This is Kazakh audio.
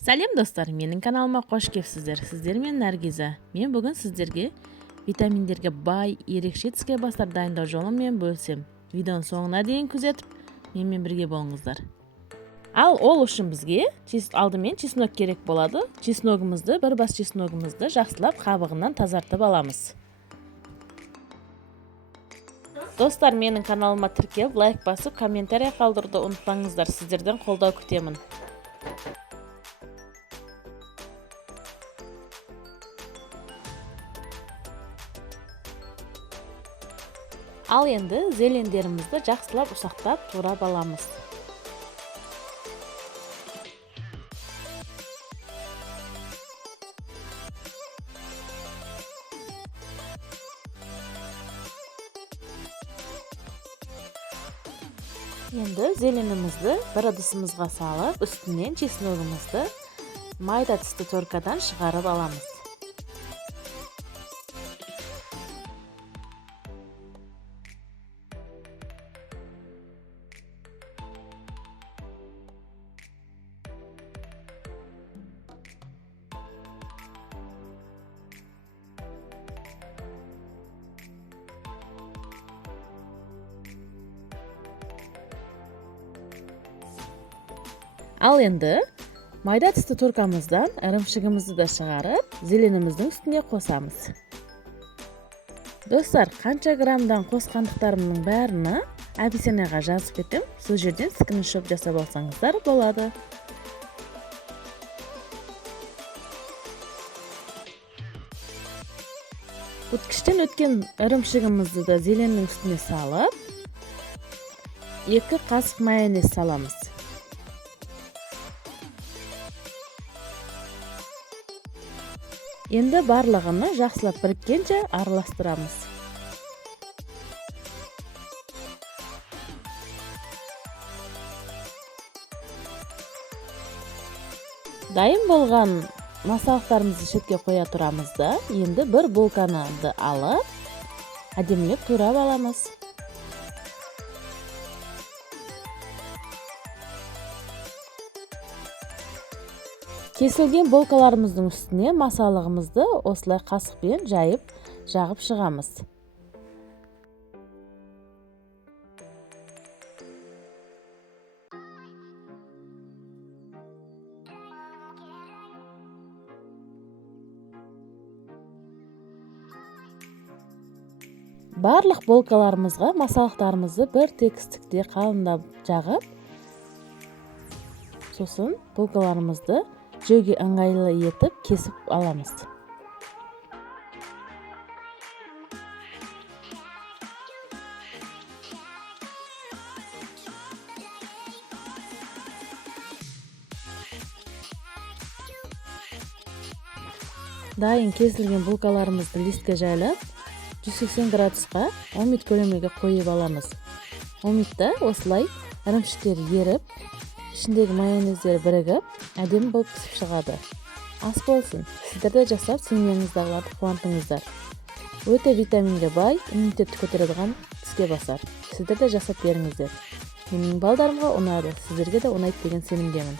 Сәлем достар, менің каналыма қош келіпсіздер. Сіздер мен Наргиза. Мен бүгін сіздерге витаминдерге бай ерекше тіске бастар дайындау жолымен бөлсем. Видеоның соңына дейін күзетіп, менімен бірге болыңыздар. Ал ол үшін бізге алдымен чеснок керек болады. Бір бас чесногымызды жақсылап қабығынан тазартып аламыз. Достар, менің каналыма тіркеліп, лайк басып, комментарий қалдыруды ұмытпаңыздар. Сіздерден қолдау күтемін. Ал енді зелендерімізді жақсылап ұсақтап турап аламыз. Енді зеленімізді бір ыдысымызға салып, үстінен чесногымызды майда тісті теркадан шығарып аламыз. Ал енді майда тісті теркамыздан ірімшігімізді да шығарып, зеленіміздің үстіне қосамыз. Достар, қанша граммдан қосқандықтарымның бәріні описанияға жазып кетем. Сол жерден скриншот жасап алсаңыздар болады. Өткіштен өткен ірімшігімізді да зеленнің үстіне салып, 2 қасық майонез саламыз. Енді барлығыны жақсылап біріккенше араластырамыз. Дайын болған масалықтарымызды шетке қоя тұрамыз да, енді бір булканы алып, әдемілеп турап аламыз. Кесілген болкаларымыздың үстіне масалығымызды осылай қасықпен жағып шығамыз. Барлық болкаларымызға масалықтарымызды бір тегістікте қалыңдап жағып, сосын болкаларымызды жеуге ыңғайлы етіп кесіп аламыз. Дайын кесілген булкаларымызды листке жайлап, 180 градусқа омит көлемеге қойып аламыз. Омитті осылай ірімшіктер еріп, ішіндегі майонездер бірігіп, әдемі болып пісіп шығады. Ас болсын, сіздер де жасап семьяңыздағыларды қуантыңыздар. Өте витаминге бай, иммунитетті көтеретін тіске басар. Сіздер де жасап беріңіздер. Менің балдарымға ұнады, сіздерге де ұнайды деген сенімдемін.